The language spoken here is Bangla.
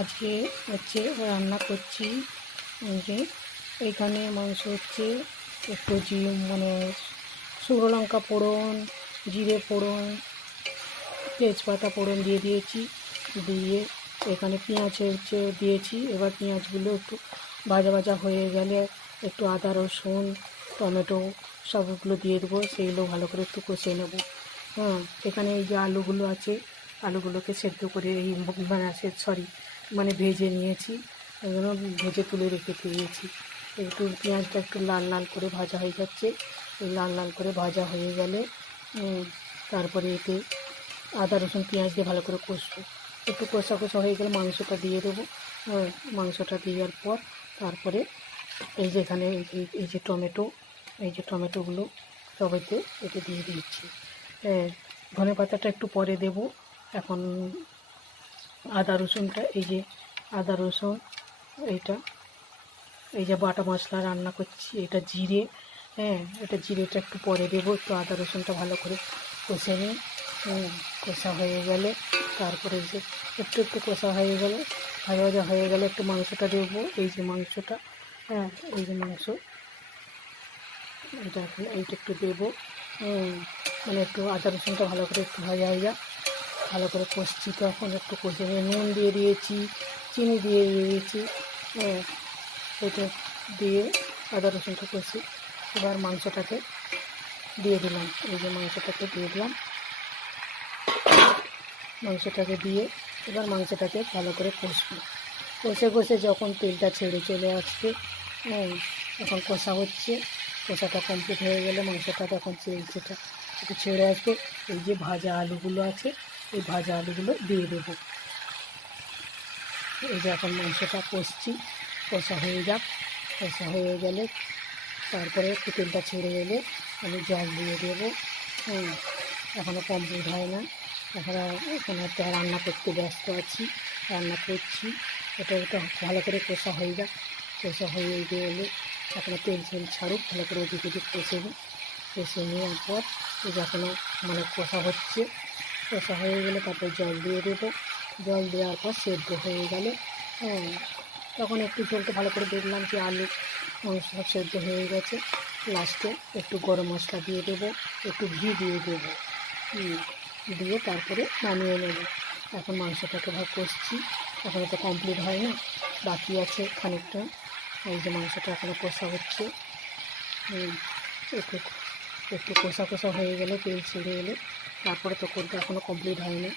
আজকে হচ্ছে রান্না করছি যে এইখানে মাংস হচ্ছে একটু মানে শুকনো লঙ্কা ফোড়ন, জিরে ফোড়ন, তেজপাতা ফোড়ন দিয়ে দিয়েছি। দিয়ে এখানে পেঁয়াজ হচ্ছে দিয়েছি। এবার পেঁয়াজগুলো একটু ভাজা ভাজা হয়ে গেলে একটু আদা রসুন টমেটো সবগুলো দিয়ে দেবো, সেইগুলো ভালো করে একটু কষিয়ে নেব। এখানে এই যে আলুগুলো আছে, আলুগুলোকে সেদ্ধ করে মানে ভেজে নিয়েছি, এগুলো ভেজে তুলে রেখে দিয়েছি। একটু পেঁয়াজটা একটু লাল লাল করে ভাজা হয়ে যাচ্ছে। এই লাল লাল করে ভাজা হয়ে গেলে তারপরে এতে আদা রসুন পেঁয়াজ দিয়ে ভালো করে কষবো। একটু কষা কষা হয়ে গেলে মাংসটা দিয়ে দেবো। মাংসটা দেওয়ার পর তারপরে এই যে এখানে এই যে টমেটোগুলো সবাইতে এতে দিয়ে দিচ্ছি। ধনে পাতাটা একটু পরে দেব। এখন আদা রসুনটা আদা রসুন এই যে বাটা মশলা রান্না করছি, এটা জিরে, এটা জিরেটা একটু পরে দেবো। একটু আদা রসুনটা ভালো করে কষে নিই। কষা হয়ে গেলে তারপরে যে একটু কষা হয়ে গেলে ভাজা ভাজা হয়ে গেলে একটু মাংসটা দেবো। এই যে মাংসটা, এই যে মাংস, এইটা একটু দেবো। মানে একটু আদা রসুনটা ভালো করে একটু ভাজা ভালো করে কষছি। তখন একটু কষে নুন দিয়ে দিয়েছি, চিনি দিয়ে দিয়েছি। এটা দিয়ে আদা রসুনটা কষি। এবার মাংসটাকে দিয়ে দিলাম। এই যে মাংসটাকে দিয়ে দিলাম। মাংসটাকে দিয়ে এবার মাংসটাকে ভালো করে কষবো। কষে যখন তেলটা ছেড়ে চলে আসবে, এখন কষা হচ্ছে। কষাটা কমপ্লিট হয়ে গেলে মাংসটা তখন তেলটা একটু ছেড়ে আসবে। এই যে ভাজা আলুগুলো আছে, এই ভাজা আলুগুলো দিয়ে দেবো। এই যে এখন মাংসটা কষছি, কষা হয়ে যাক। কষা হয়ে গেলে তারপরে একটু তেলটা ছেড়ে গেলে আমি জল দিয়ে দেবো। এখনও কমপ্লিট হয় না, এখন একটা রান্না করতে ব্যস্ত আছি, রান্না করছি। এটা ভালো করে কষা হয়ে যাক। কষা হয়ে গেলে এখনও তেল ছাড়ুক, ভালো করে ওদিক কষে নেওয়ার পর এই যে এখনও মানে কষা হচ্ছে। কষা হয়ে গেলে তারপরে জল দিয়ে দেবো। জল দেওয়ার পর সেদ্ধ হয়ে গেলে তখন একটু ঝোলটা ভালো করে দেখলাম যে আলু মাংস সব সেদ্ধ হয়ে গেছে। লাস্টে একটু গরম মশলা দিয়ে দেবো, একটু ঘি দিয়ে দেবো। দিয়ে তারপরে নামিয়ে নেব। এখন মাংসটাকে কষছি, এখনও তো কমপ্লিট হয় না, বাকি আছে খানিকটা। এই যে মাংসটা এখনও কষা হচ্ছে। একটু কষা হয়ে গেলে তেল ছেড়ে এলে তারপরে তো কোনটা এখনও কমপ্লিট হয় না।